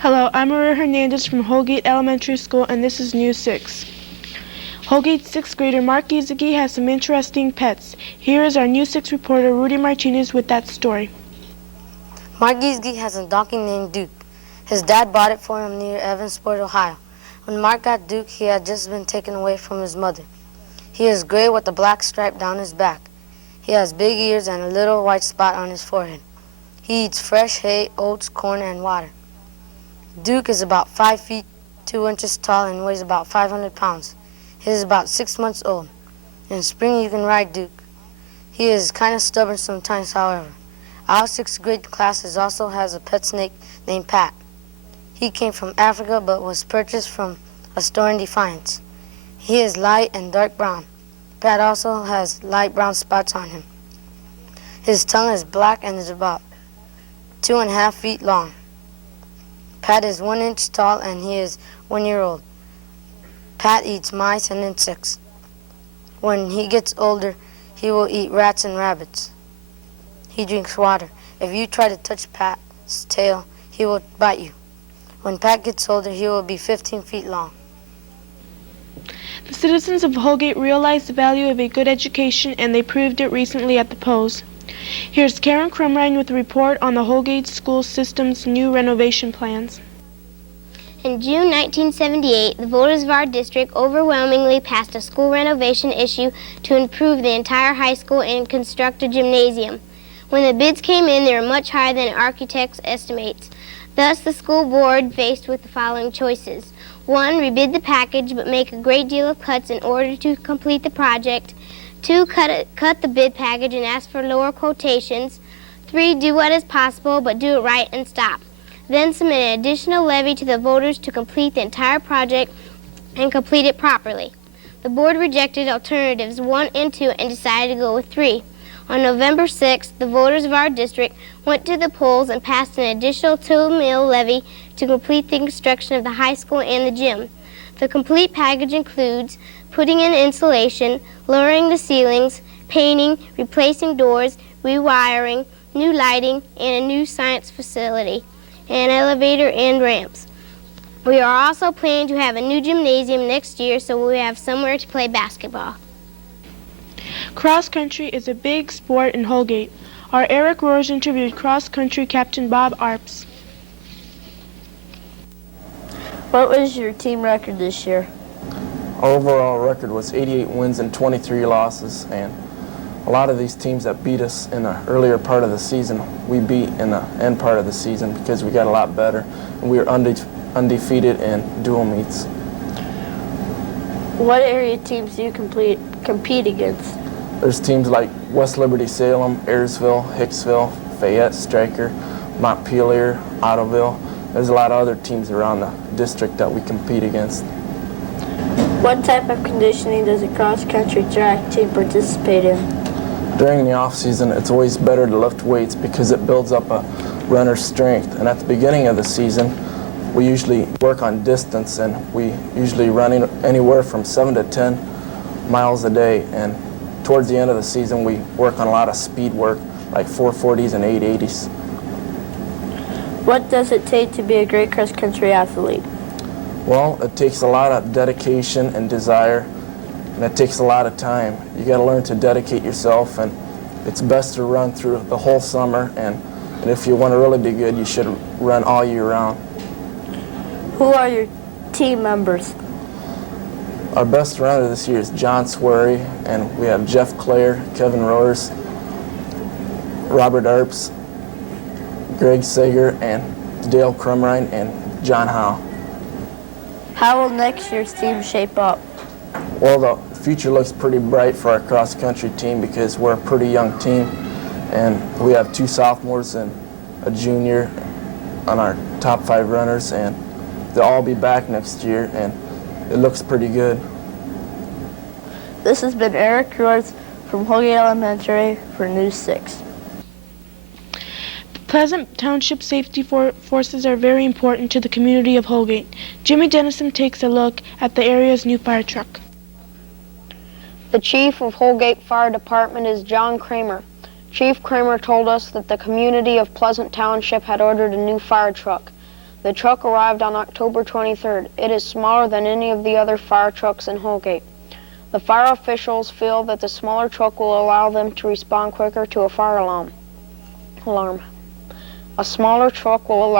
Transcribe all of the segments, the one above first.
Hello, I'm Maria Hernandez from Holgate Elementary School, and this is News 6. Holgate's 6th grader Mark Giesecke has some interesting pets. Here is our News 6 reporter Rudy Martinez with that story. Mark Giesecke has a donkey named Duke. His dad bought it for him near Evansport, Ohio. When Mark got Duke, he had just been taken away from his mother. He is gray with a black stripe down his back. He has big ears and a little white spot on his forehead. He eats fresh hay, oats, corn, and water. Duke is about 5 feet 2 inches tall and weighs about 500 pounds. He is about 6 months old. In spring you can ride Duke. He is kind of stubborn sometimes, however. Our 6th grade class also has a pet snake named Pat. He came from Africa but was purchased from a store in Defiance. He is light and dark brown. Pat also has light brown spots on him. His tongue is black and is about 2.5 feet long. Pat is 1 inch tall and he is 1 year old. Pat eats mice and insects. When he gets older, he will eat rats and rabbits. He drinks water. If you try to touch Pat's tail, he will bite you. When Pat gets older, he will be 15 feet long. The citizens of Holgate realize the value of a good education, and they proved it recently at the polls. Here's Karen Crumrine with a report on the Holgate school system's new renovation plans. In June 1978, the voters of our district overwhelmingly passed a school renovation issue to improve the entire high school and construct a gymnasium. When the bids came in, they were much higher than architects' estimates. Thus, the school board faced with the following choices. 1, rebid the package but make a great deal of cuts in order to complete the project. 2, cut the bid package and ask for lower quotations. 3, do what is possible but do it right and stop. Then submit an additional levy to the voters to complete the entire project and complete it properly. The board rejected alternatives 1 and 2 and decided to go with 3. On November 6th, the voters of our district went to the polls and passed an additional $2 million levy to complete the construction of the high school and the gym. The complete package includes putting in insulation, lowering the ceilings, painting, replacing doors, rewiring, new lighting, and a new science facility, an elevator and ramps. We are also planning to have a new gymnasium next year so we have somewhere to play basketball. Cross country is a big sport in Holgate. Our Eric Roars interviewed cross country captain Bob Arps. What was your team record this year? Our overall record was 88 wins and 23 losses, and a lot of these teams that beat us in the earlier part of the season, we beat in the end part of the season because we got a lot better, and we were undefeated in dual meets. What area teams do you compete against? There's teams like West Liberty Salem, Ayersville, Hicksville, Fayette, Stryker, Montpelier, Ottoville. There's a lot of other teams around the district that we compete against. What type of conditioning does a cross-country track team participate in? During the off-season, it's always better to lift weights because it builds up a runner's strength. And at the beginning of the season, we usually work on distance, and we usually run anywhere from 7 to 10 miles a day. And towards the end of the season, we work on a lot of speed work, like 440s and 880s. What does it take to be a great cross-country athlete? Well, it takes a lot of dedication and desire, and it takes a lot of time. You got to learn to dedicate yourself, and it's best to run through the whole summer, and if you want to really be good, you should run all year round. Who are your team members? Our best runner this year is John Swery, and we have Jeff Clare, Kevin Roars, Robert Arps, Greg Sager, and Dale Crumrine, and John Howe. How will next year's team shape up? Well, the future looks pretty bright for our cross-country team because we're a pretty young team, and we have 2 sophomores and a junior on our top 5 runners, and they'll all be back next year, and it looks pretty good. This has been Eric Royce from Holgate Elementary for News 6. Pleasant Township safety forces are very important to the community of Holgate. Jimmy Dennison takes a look at the area's new fire truck. The chief of Holgate Fire Department is John Kramer. Chief Kramer told us that the community of Pleasant Township had ordered a new fire truck. The truck arrived on October 23rd. It is smaller than any of the other fire trucks in Holgate. The fire officials feel that the smaller truck will allow them to respond quicker to a fire alarm. A smaller truck will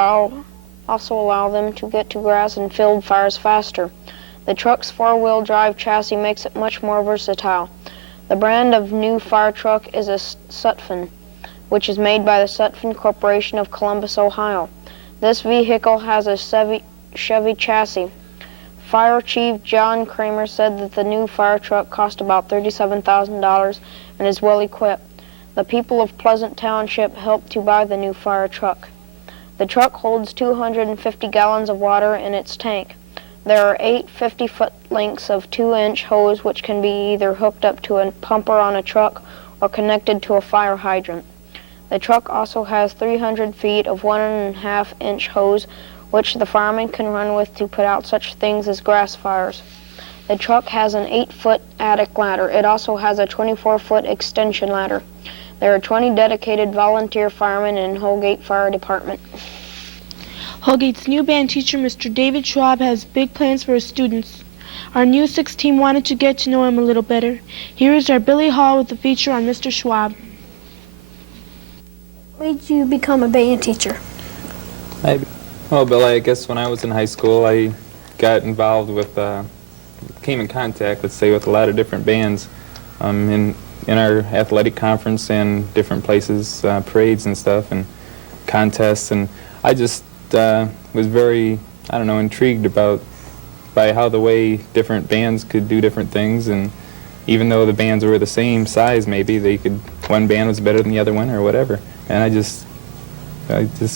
also allow them to get to grass and field fires faster. The truck's four-wheel drive chassis makes it much more versatile. The brand of new fire truck is a Sutphen, which is made by the Sutphen Corporation of Columbus, Ohio. This vehicle has a Chevy chassis. Fire Chief John Kramer said that the new fire truck cost about $37,000 and is well equipped. The people of Pleasant Township helped to buy the new fire truck. The truck holds 250 gallons of water in its tank. There are 8 50-foot lengths of 2-inch hose which can be either hooked up to a pumper on a truck or connected to a fire hydrant. The truck also has 300 feet of 1.5-inch hose which the firemen can run with to put out such things as grass fires. The truck has an 8-foot attic ladder. It also has a 24-foot extension ladder. There are 20 dedicated volunteer firemen in Holgate Fire Department. Holgate's new band teacher, Mr. David Schwab, has big plans for his students. Our New 6 team wanted to get to know him a little better. Here is our Billy Hall with a feature on Mr. Schwab. When did you become a band teacher? Well, Bill, I guess when I was in high school, I got involved with, came in contact, let's say, with a lot of different bands in our athletic conference and different places, parades and stuff, and contests, and I just was very, intrigued by how the way different bands could do different things, and even though the bands were the same size, maybe one band was better than the other one or whatever, and I just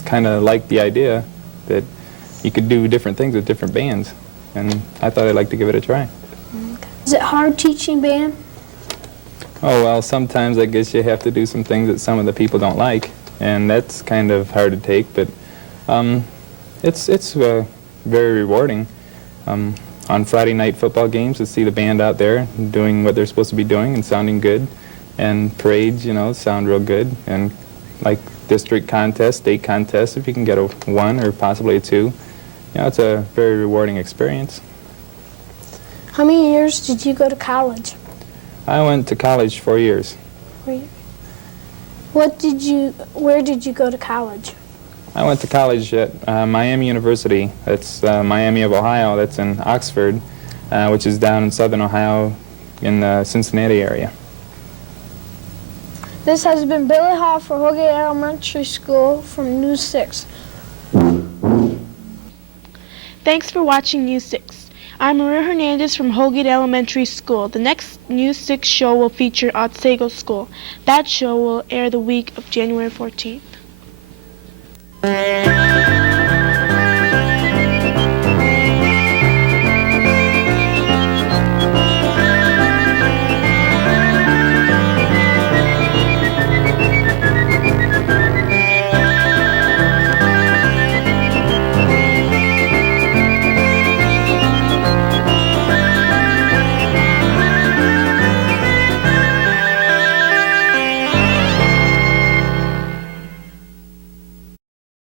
kind of liked the idea that you could do different things with different bands, and I thought I'd like to give it a try. Is it hard teaching band? Oh, well, sometimes I guess you have to do some things that some of the people don't like, and that's kind of hard to take, but it's very rewarding. On Friday night football games, to see the band out there doing what they're supposed to be doing and sounding good, and parades, sound real good, and like district contests, state contests, if you can get a 1 or possibly a 2, it's a very rewarding experience. How many years did you go to college? I went to college 4 years. Where did you go to college? I went to college at Miami University. That's Miami of Ohio. That's in Oxford, which is down in southern Ohio in the Cincinnati area. This has been Billy Hall for Holgate Elementary School from News 6. Thanks for watching News 6. I'm Maria Hernandez from Holgate Elementary School. The next News 6 show will feature Otsego School. That show will air the week of January 14th.